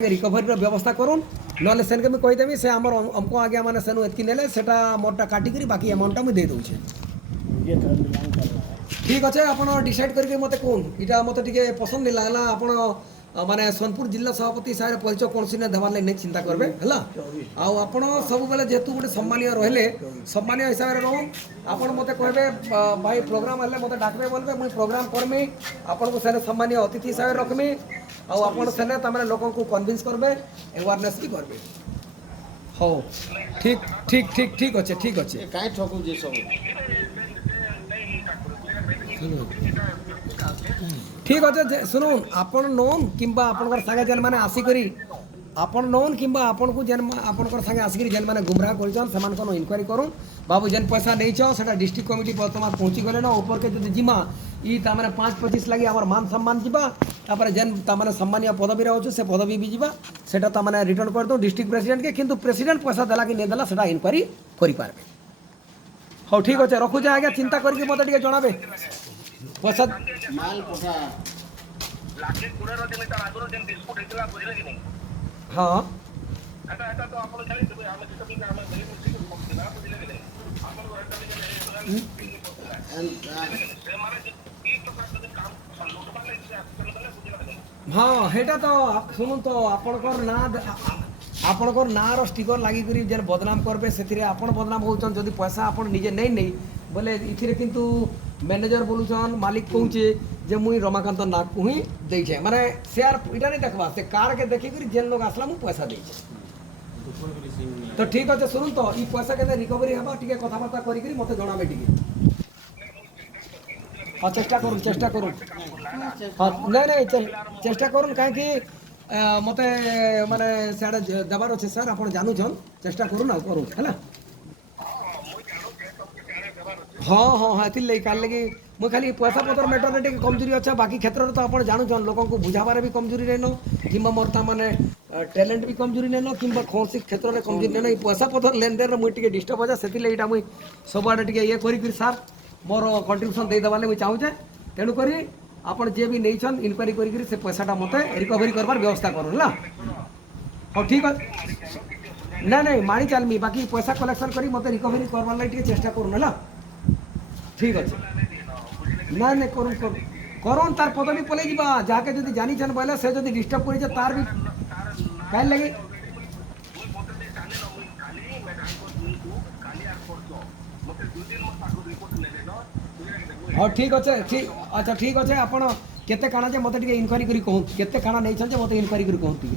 recovery व्यवस्था करूँ ना सेन के कहीदेवी से आम अमको आगे मैंने सेनु एतकी नेले सेटा मोरटा काटिकी बाकी अमाउंटा मुझे दे दूचे ठीक अच्छे आप डिसाइड करके मत कौन इटा मत टे पसंद नहीं लगला आप माने सोनपुर जिला सभापति सारे परिचय कौन सी देवार लगे नहीं चिंता करेंगे है आप सब बेले जेहेतु गोटे सम्मानीय रहिले सम्मानीय हिसाब से रहूँ आप मत कहे भाई प्रोग्राम हेल्ले मत डाकबे बोलबे मुझे प्रोग्राम करमी आपन को सेने सम्मानीय अतिथि हिसाब से रखमी आपन सेने तमाने लोगों को कन्विंस करबे अवेयरनेस भी करबे हो ठीक ठीक ठीक ठीक अच्छे काहे ठकू जे सब ठीक अच्छे शुणुन आपन नोन किंबा आपनकर संगे जेन माने आसिकरी आपन नोन किंबा आपन को जेन आपनकर संगे आसिकरी जेन माने गुमराह करछन समान कोनो इंक्वायरी करूँ बाबू जेन पैसा नहीं छो सेटा डिस्ट्रिक्ट कमिटी वर्तमान पहुँची गले ना ऊपर के जदि जिमा ई तामाने 5-25 लगी आमर मान सम्मान जीवा तापर जेन तामाने सम्मानीय पदवी रहउछु से पदवी भी जीवा सेटा तामाने रिटर्न कर दो डिस्ट्रिक्ट प्रेसिडेंट के किंतु प्रेसिडेंट पैसा देला कि नहीं देला सेटा इंक्वायरी करि पारबे हो ठीक अच्छे रखु जा आगे चिंता करके मत टिके जणाबे पैसा माल पठा लाखे कुड़े दिन तार आगुर दिन बिस्कुट हेतला बुझले कि नहीं हाँ एटा तो आपण जानि देबे हम जितबी हम देई मुसी को पक्का बुझले कि नहीं आपण को एटा भी से माने ई प्रकार से काम लोकसभा ले बुझले कि नहीं हाँ हेटा तो सुनु तो आपणकर ना आपणकर नार स्टिकर लगी करी जेन बदनाम करबे सेथिरे आपण बदनाम होउछन जदि पैसा आपण निजे नहीं नहीं बोले इथिरे किंतु मैनेजर बोलुछन मालिक कहूचे जे मुई रमाकांत नाक को ही देई छे माने शेयर इटा नहीं देखबा से कार के देखि करी जेन लोग आसला मु पैसा देई छे तो ठीक আছে শুনুন তো এই পয়সা কেতে রিকভারি হবা টিকে কথাবার্তা করি করি মতে জনাবে টিকে हाँ चेष्टा करूँ हाँ नहीं चेष्टा करूँ कहीं मत माने सियाड़े देवार अच्छे सर आप जानून चेष्टा करूँ ना करूँ है हाँ हाँ हाँ ये कल लगे मुझे खाली पैसा पतर मैटर टे कमजोरी अच्छा बाकी क्षेत्र में तो आप जानून लोक बुझाबार भी कमजोरी रहन कि मोर माने टैलेंट भी कमजोरी नहीं कि कौन क्षेत्र में कमजोरी नहीं पैसा पतर लेन देन मुझे डिस्टर्ब हो जाए से मुझे सबुआड़े टे ये कर सार मोर कंट्रीब्यूशन देदेवा मुझे चाहूचे तेणुक आप जे भी नहीं इनक्वारी कर से पैसाटा मत रिकवरी करवार व्यवस्था करूँ है हाँ ठीक है ना नहीं माणी चलमी बाकी पैसा कलेक्शन करी मत रिकवरी करवार लगे चेष्टा करूँ है ठीक अच्छे ना नहीं करूँ तार पदवी पलि जा जाके जो जानी बोले से जो डिस्टर्ब कर तार भी कह लगे हाँ ठीक अच्छे ठीक अच्छा ठीक अच्छे आप केते काना जे मत टिके इनक्वारी करी कहूँ केते काना नहीं छन जे मत इनक्वारी करी कहूँ टिके